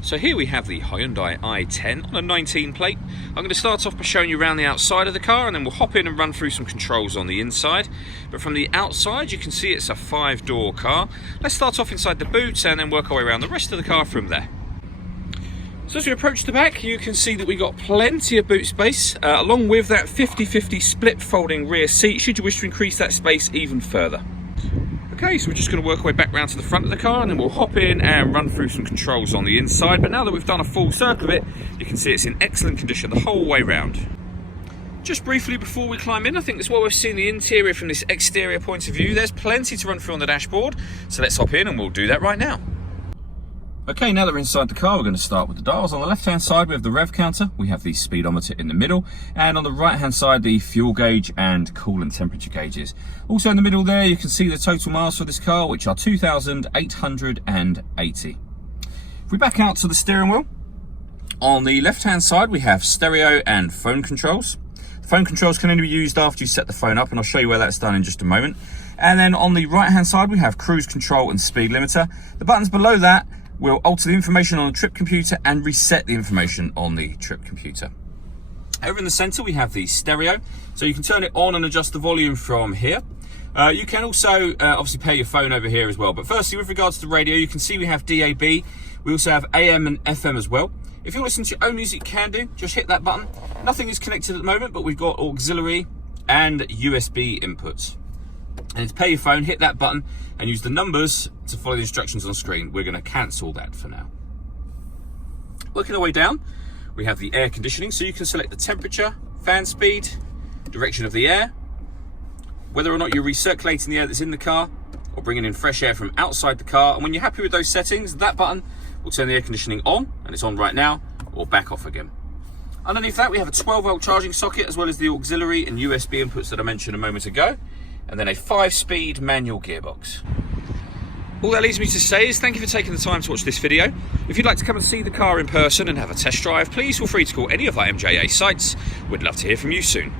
So here we have the Hyundai i10 on a 19 plate. I'm going to start off by showing you around the outside of the car, and then we'll hop in and run through some controls on the inside. But from the outside you can see it's a 5-door car. Let's start off inside the boot and then work our way around the rest of the car from there. So as we approach the back, you can see that we've got plenty of boot space, along with that 50-50 split folding rear seat should you wish to increase that space even further. Okay, so we're just going to work our way back round to the front of the car, and then we'll hop in and run through some controls on the inside. But now that we've done a full circle of it, you can see it's in excellent condition the whole way round. Just briefly before we climb in, I think that's why we've seen the interior from this exterior point of view. There's plenty to run through on the dashboard, so let's hop in and we'll do that right now. Okay, now that we're inside the car, we're going to start with the dials. On the left-hand side, we have the rev counter. We have the speedometer in the middle. And on the right-hand side, the fuel gauge and coolant temperature gauges. Also in the middle there, you can see the total miles for this car, which are 2,880. If we back out to the steering wheel, on the left-hand side, we have stereo and phone controls. The phone controls can only be used after you set the phone up, and I'll show you where that's done in just a moment. And then on the right-hand side, we have cruise control and speed limiter. The buttons below that will alter the information on the trip computer and reset the information on the trip computer. Over in the center, we have the stereo, so you can turn it on and adjust the volume from here. You can also obviously pair your phone over here as well. But firstly, with regards to radio, you can see we have DAB. We also have AM and FM as well. If you want to listen to your own music, you can do. Just hit that button. Nothing is connected at the moment, but we've got auxiliary and USB inputs. And to pay your phone, hit that button and use the numbers to follow the instructions on screen. We're going to cancel that for now. Working our way down, we have the air conditioning, so you can select the temperature, fan speed, direction of the air, whether or not you're recirculating the air that's in the car or bringing in fresh air from outside the car. And when you're happy with those settings, that button will turn the air conditioning on, and it's on right now, or back off again. Underneath that, we have a 12-volt charging socket, as well as the auxiliary and USB inputs that I mentioned a moment ago, and then a 5-speed manual gearbox. All that leaves me to say is thank you for taking the time to watch this video. If you'd like to come and see the car in person and have a test drive, please feel free to call any of our MJA sites. We'd love to hear from you soon.